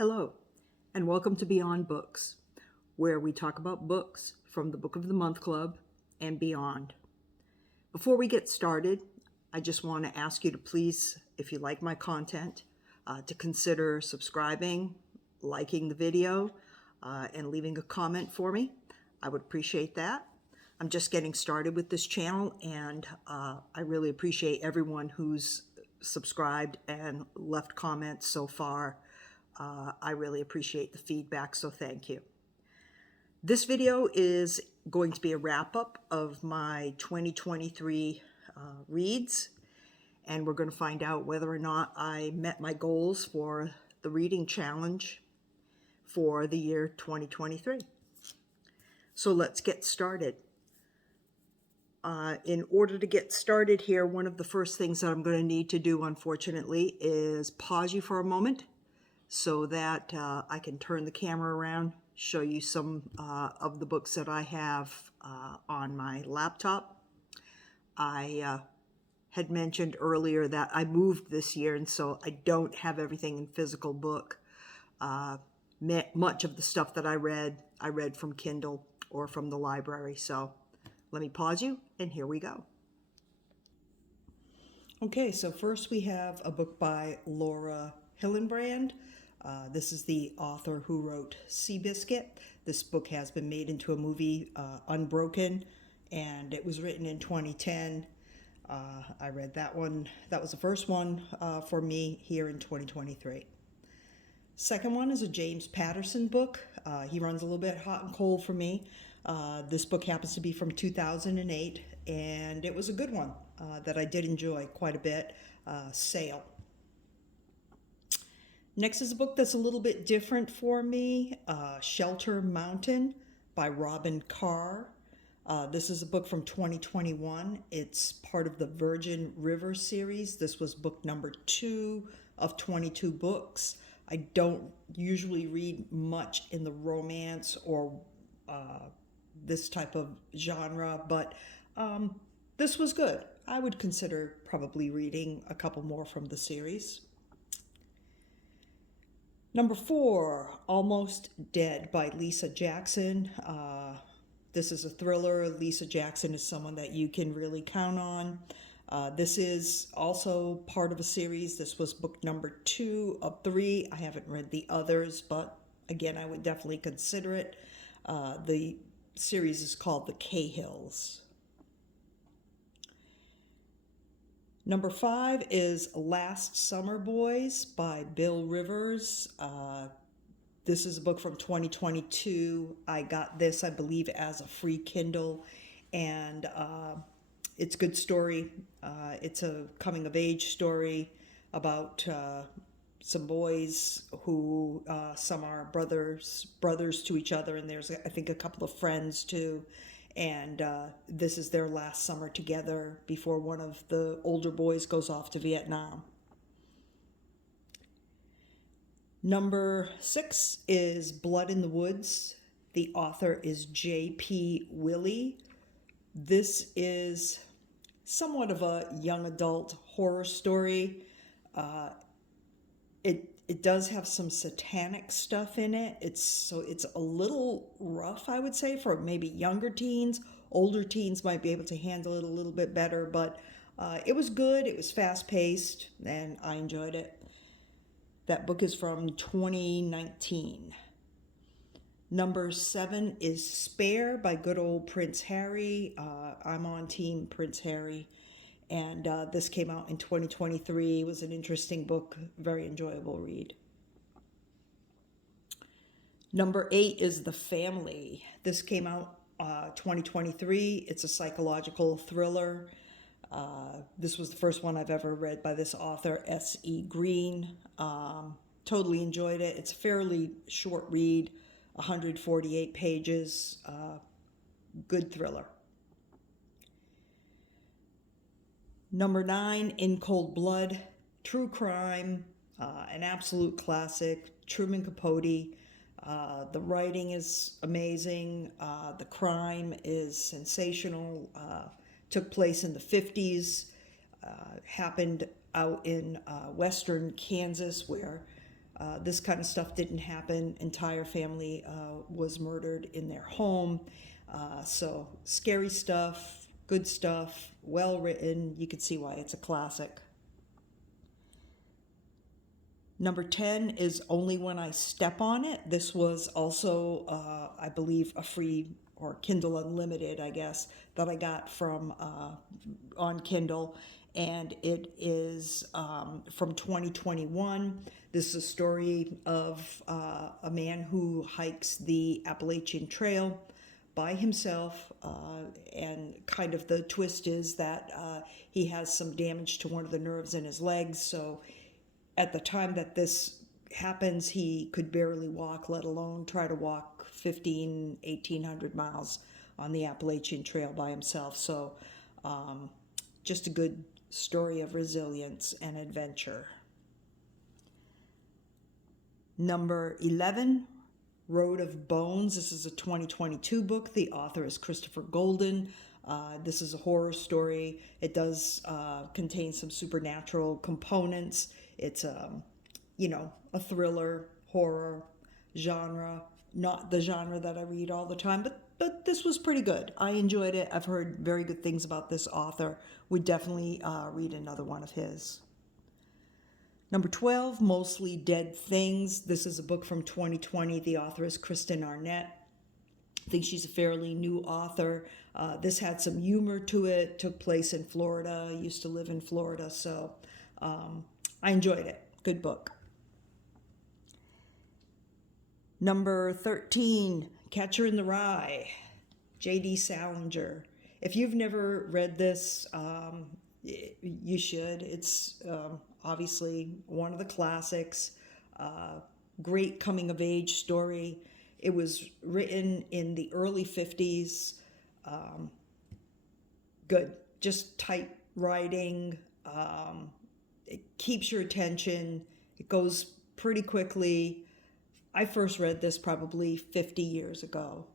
Hello, and welcome to Beyond Books, where we talk about books from the Book of the Month Club and beyond. Before we get started, I just want to ask you to please, if you like my content, to consider subscribing, liking the video, and leaving a comment for me. I would appreciate that. I'm just getting started with this channel, and I really appreciate everyone who's subscribed and left comments so far. I really appreciate the feedback, so thank you. This video is going to be a wrap-up of my 2023 reads, and we're going to find out whether or not I met my goals for the reading challenge for the year 2023. So let's get started. In order to get started here, one of the first things that I'm going to need to do, unfortunately, is pause you for a moment so that I can turn the camera around, show you some of the books that I have on my laptop. I had mentioned earlier that I moved this year, and so I don't have everything in physical book. Much of the stuff that I read from Kindle or from the library. So let me pause you, and here we go. Okay, so first we have a book by Laura Hillenbrand. This is the author who wrote Seabiscuit. This book has been made into a movie, Unbroken, and it was written in 2010. I read that one. That was the first one for me here in 2023. Second one is a James Patterson book. He runs a little bit hot and cold for me. This book happens to be from 2008, and it was a good one that I did enjoy quite a bit, Sail. Next is a book that's a little bit different for me, Shelter Mountain by Robin Carr. This is a book from 2021. It's part of the Virgin River series. This was book number 2 of 22 books. I don't usually read much in the romance or this type of genre, but this was good. I would consider probably reading a couple more from the series. Number 4, Almost Dead by Lisa Jackson. This is a thriller. Lisa Jackson is someone that you can really count on. This is also part of a series. This was book number 2 of 3. I haven't read the others, but again, I would definitely consider it. The series is called The Cahills. Number 5 is Last Summer Boys by Bill Rivers. This is a book from 2022. I got this, I believe, as a free Kindle, and it's a good story. It's a coming-of-age story about some boys who some are brothers to each other, and there's, I think, a couple of friends too. And this is their last summer together before one of the older boys goes off to Vietnam. Number 6 is Blood in the Woods. The author is J.P. Willey. This is somewhat of a young adult horror story. It does have some satanic stuff in it. It's a little rough, I would say, for maybe younger teens. Older teens might be able to handle it a little bit better, but it was good. It was fast-paced, and I enjoyed it. That book is from 2019. Number 7 is Spare by good old Prince Harry. I'm on team Prince Harry. And this came out in 2023. It was an interesting book, very enjoyable read. Number 8 is The Family. This came out 2023. It's a psychological thriller. This was the first one I've ever read by this author, S.E. Green. Totally enjoyed it. It's a fairly short read, 148 pages. Good thriller. Number 9, In Cold Blood, true crime, an absolute classic, Truman Capote. The writing is amazing. The crime is sensational. Took place in the 50s. Happened out in western Kansas, where This kind of stuff didn't happen. Entire family was murdered in their home. So scary stuff, good stuff, well written. You can see why it's a classic. Number 10 is Only When I Step on It. This was also, I believe, a free or Kindle Unlimited, I guess, that I got from on Kindle. And it is from 2021. This is a story of a man who hikes the Appalachian Trail by himself, and kind of the twist is that he has some damage to one of the nerves in his legs, so at the time that this happens, he could barely walk, let alone try to walk 1,800 miles on the Appalachian Trail by himself. So just a good story of resilience and adventure. Number 11, Road of Bones. This is a 2022 book. The author is Christopher Golden. This is a horror story. It does contain some supernatural components. It's a thriller, horror genre. Not the genre that I read all the time, but this was pretty good. I enjoyed it. I've heard very good things about this author. Would definitely read another one of his. Number 12, Mostly Dead Things. This is a book from 2020. The author is Kristen Arnett. I think she's a fairly new author. This had some humor to it. Took place in Florida. I used to live in Florida, so I enjoyed it. Good book. Number 13, Catcher in the Rye, J.D. Salinger. If you've never read this, you should. It's obviously one of the classics. Great coming-of-age story. It was written in the early 50s. Good. Just tight writing. It keeps your attention. It goes pretty quickly. I first read this probably 50 years ago.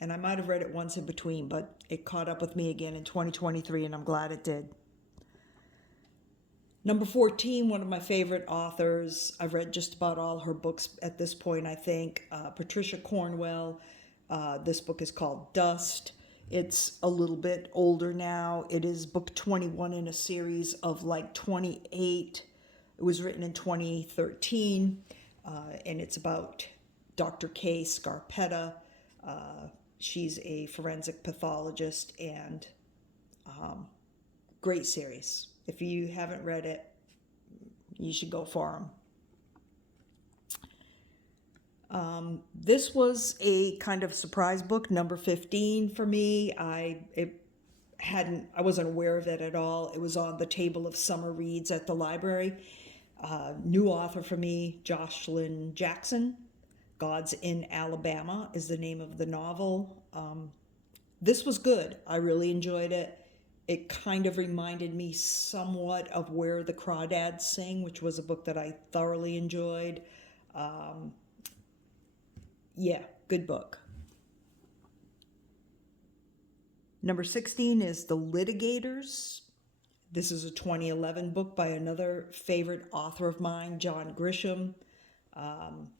And I might have read it once in between, but it caught up with me again in 2023, and I'm glad it did. Number 14, one of my favorite authors. I've read just about all her books at this point, I think. Patricia Cornwell. This book is called Dust. It's a little bit older now. It is book 21 in a series of like 28. It was written in 2013, and it's about Dr. Kay Scarpetta. She's a forensic pathologist, and great series. If you haven't read it, you should go for them. This was a kind of surprise book, number 15 for me. I wasn't aware of it at all. It was on the table of summer reads at the library. New author for me, Jocelyn Jackson. Gods in Alabama is the name of the novel. This was good. I really enjoyed it. It kind of reminded me somewhat of Where the Crawdads Sing, which was a book that I thoroughly enjoyed. Yeah, good book. Number 16 is The Litigators. This is a 2011 book by another favorite author of mine, John Grisham.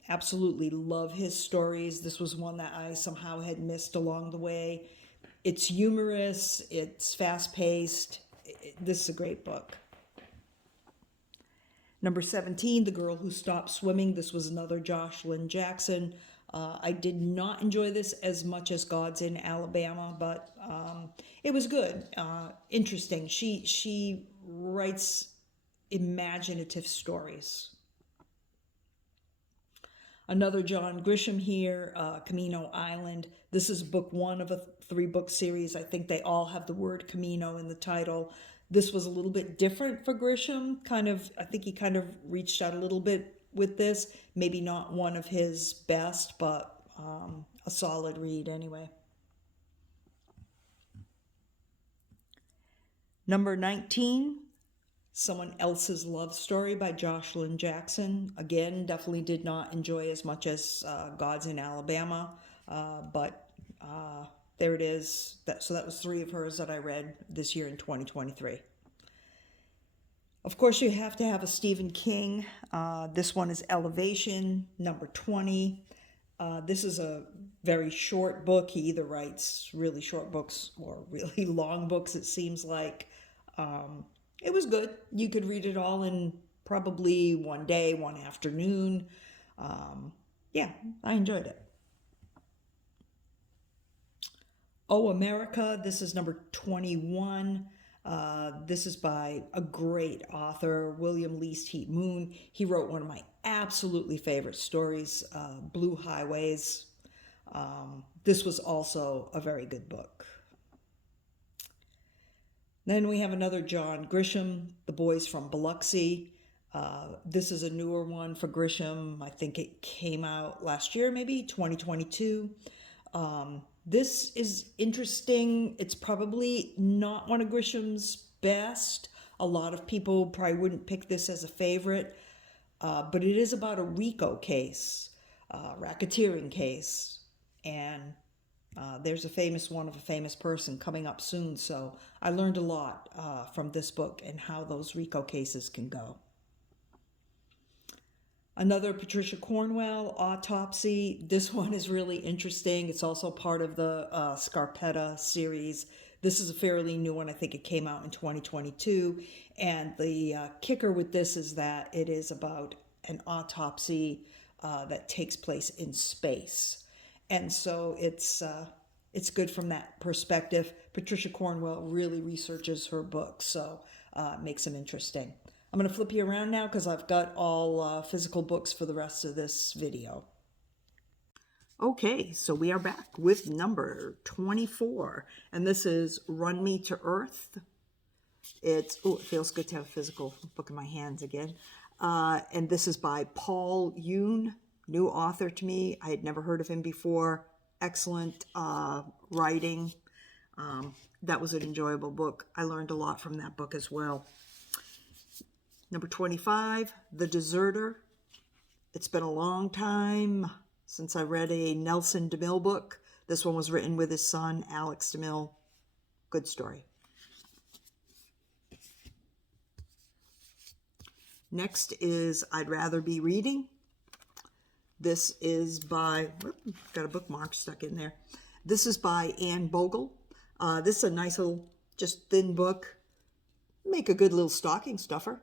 Absolutely love his stories. This was one that I somehow had missed along the way. It's humorous, it's fast-paced. This is a great book. Number 17, The Girl Who Stopped Swimming. This was another Jocelyn Jackson. I did not enjoy this as much as Gods in Alabama, but it was good, interesting. She writes imaginative stories. Another John Grisham here, Camino Island. This is book one of a 3-book series. I think they all have the word Camino in the title. This was a little bit different for Grisham. I think he kind of reached out a little bit with this. Maybe not one of his best, but a solid read anyway. Number 19, Someone Else's Love Story by Jocelyn Jackson. Again, definitely did not enjoy as much as Gods in Alabama, but there it is. So that was 3 of hers that I read this year in 2023. Of course, you have to have a Stephen King. This one is Elevation, number 20. This is a very short book. He either writes really short books or really long books, it seems like. It was good. You could read it all in probably one day, one afternoon. Yeah, I enjoyed it. Oh, America, this is number 21. This is by a great author, William Least Heat Moon. He wrote one of my absolutely favorite stories, Blue Highways. This was also a very good book. Then we have another John Grisham, The Boys from Biloxi. This is a newer one for Grisham. I think it came out last year, maybe 2022. This is interesting. It's probably not one of Grisham's best. A lot of people probably wouldn't pick this as a favorite, but it is about a RICO case, racketeering case, and there's a famous one of a famous person coming up soon. So I learned a lot from this book and how those RICO cases can go. Another Patricia Cornwell, Autopsy. This one is really interesting. It's also part of the Scarpetta series. This is a fairly new one. I think it came out in 2022. And the kicker with this is that it is about an autopsy that takes place in space. And so it's good from that perspective. Patricia Cornwell really researches her books, so it makes them interesting. I'm going to flip you around now because I've got all physical books for the rest of this video. Okay, so we are back with number 24, and this is Run Me to Earth. It feels good to have a physical book in my hands again. And this is by Paul Yoon, new author to me. I had never heard of him before. Excellent writing. That was an enjoyable book. I learned a lot from that book as well. Number 25, The Deserter. It's been a long time since I read a Nelson DeMille book. This one was written with his son, Alex DeMille. Good story. Next is I'd Rather Be Reading. This is by, got a bookmark stuck in there. This is by Anne Bogle. This is a nice little, just thin book. Make a good little stocking stuffer.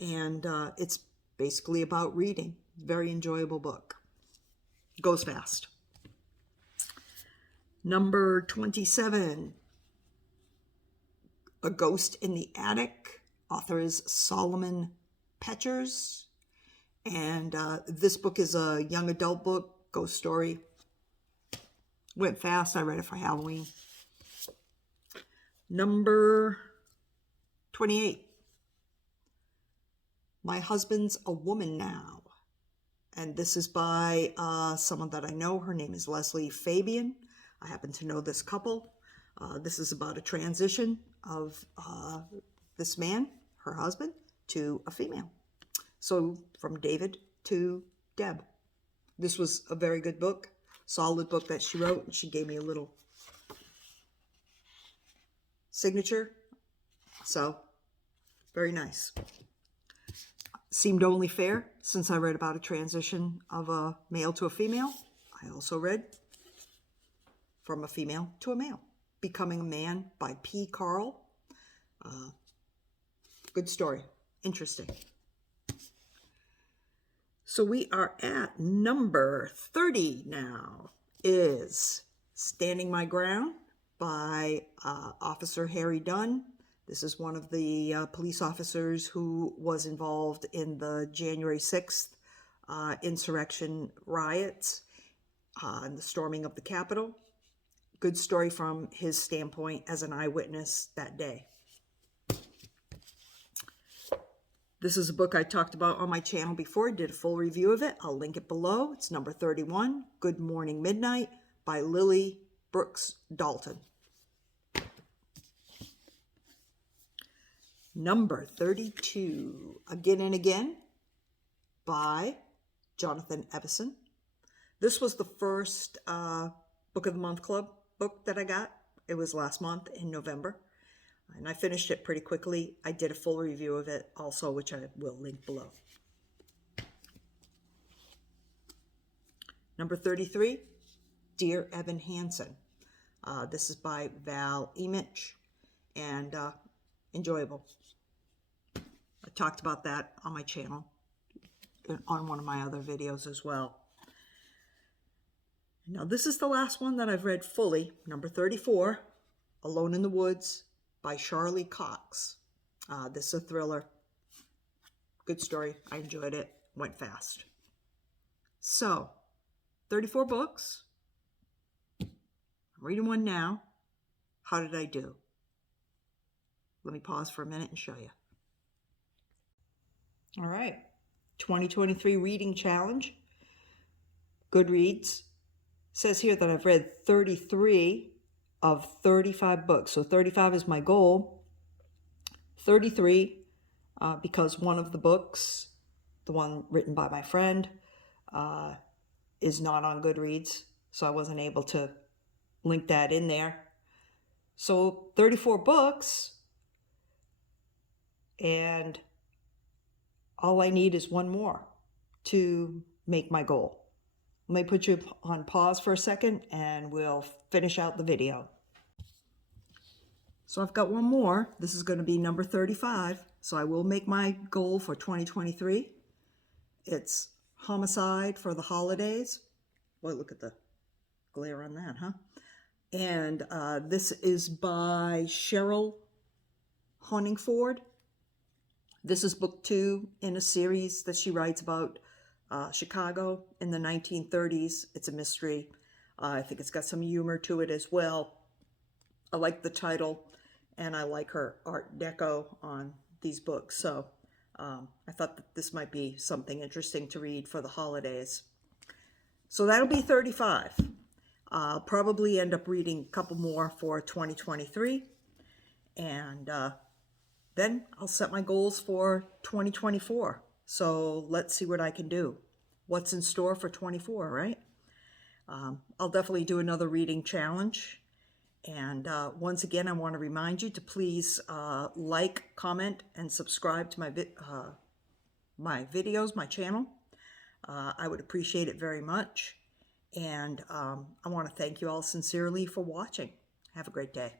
And it's basically about reading. Very enjoyable book. Goes fast. Number 27, A Ghost in the Attic. Author is Solomon Petchers. And this book is a young adult book, ghost story. Went fast. I read it for Halloween. Number 28. My Husband's a Woman Now. And this is by someone that I know. Her name is Leslie Fabian. I happen to know this couple. This is about a transition of this man, her husband, to a female. So from David to Deb. This was a very good book, solid book that she wrote. And she gave me a little signature. So very nice. Seemed only fair since I read about a transition of a male to a female. I also read From a Female to a Male, Becoming a Man by P. Carl. Good story. Interesting. So we are at number 30 now. Is Standing My Ground by Officer Harry Dunn. This is one of the police officers who was involved in the January 6th insurrection riots and the storming of the Capitol. Good story from his standpoint as an eyewitness that day. This is a book I talked about on my channel before. I did a full review of it. I'll link it below. It's number 31, Good Morning Midnight by Lily Brooks Dalton. Number 32, Again and Again by Jonathan Evison. This was the first Book of the Month Club book that I got. It was last month in November. And I finished it pretty quickly. I did a full review of it also, which I will link below. Number 33, Dear Evan Hansen. This is by Val Emich, and enjoyable. I talked about that on my channel, on one of my other videos as well. Now this is the last one that I've read fully, number 34, Alone in the Woods by Charlie Cox. This is a thriller. Good story. I enjoyed it. Went fast. So, 34 books. I'm reading one now. How did I do? Let me pause for a minute and show you. All right. 2023 Reading Challenge. Goodreads says here that I've read 33 of 35 books. So 35 is my goal. 33 because one of the books, the one written by my friend, is not on Goodreads. So I wasn't able to link that in there. So 34 books, and all I need is one more to make my goal. Let me put you on pause for a second and we'll finish out the video. So I've got one more. This is going to be number 35. So I will make my goal for 2023. It's Homicide for the Holidays. Boy, look at the glare on that, huh? And this is by Cheryl Honingford. This is book 2 in a series that she writes about Chicago in the 1930s. It's a mystery. I think it's got some humor to it as well. I like the title, and I like her Art Deco on these books. So I thought that this might be something interesting to read for the holidays. So that'll be 35. I'll probably end up reading a couple more for 2023. And then I'll set my goals for 2024. So let's see what I can do. What's in store for 24, right? I'll definitely do another reading challenge. And once again, I want to remind you to please like, comment, and subscribe to my videos, my channel. I would appreciate it very much. And I want to thank you all sincerely for watching. Have a great day.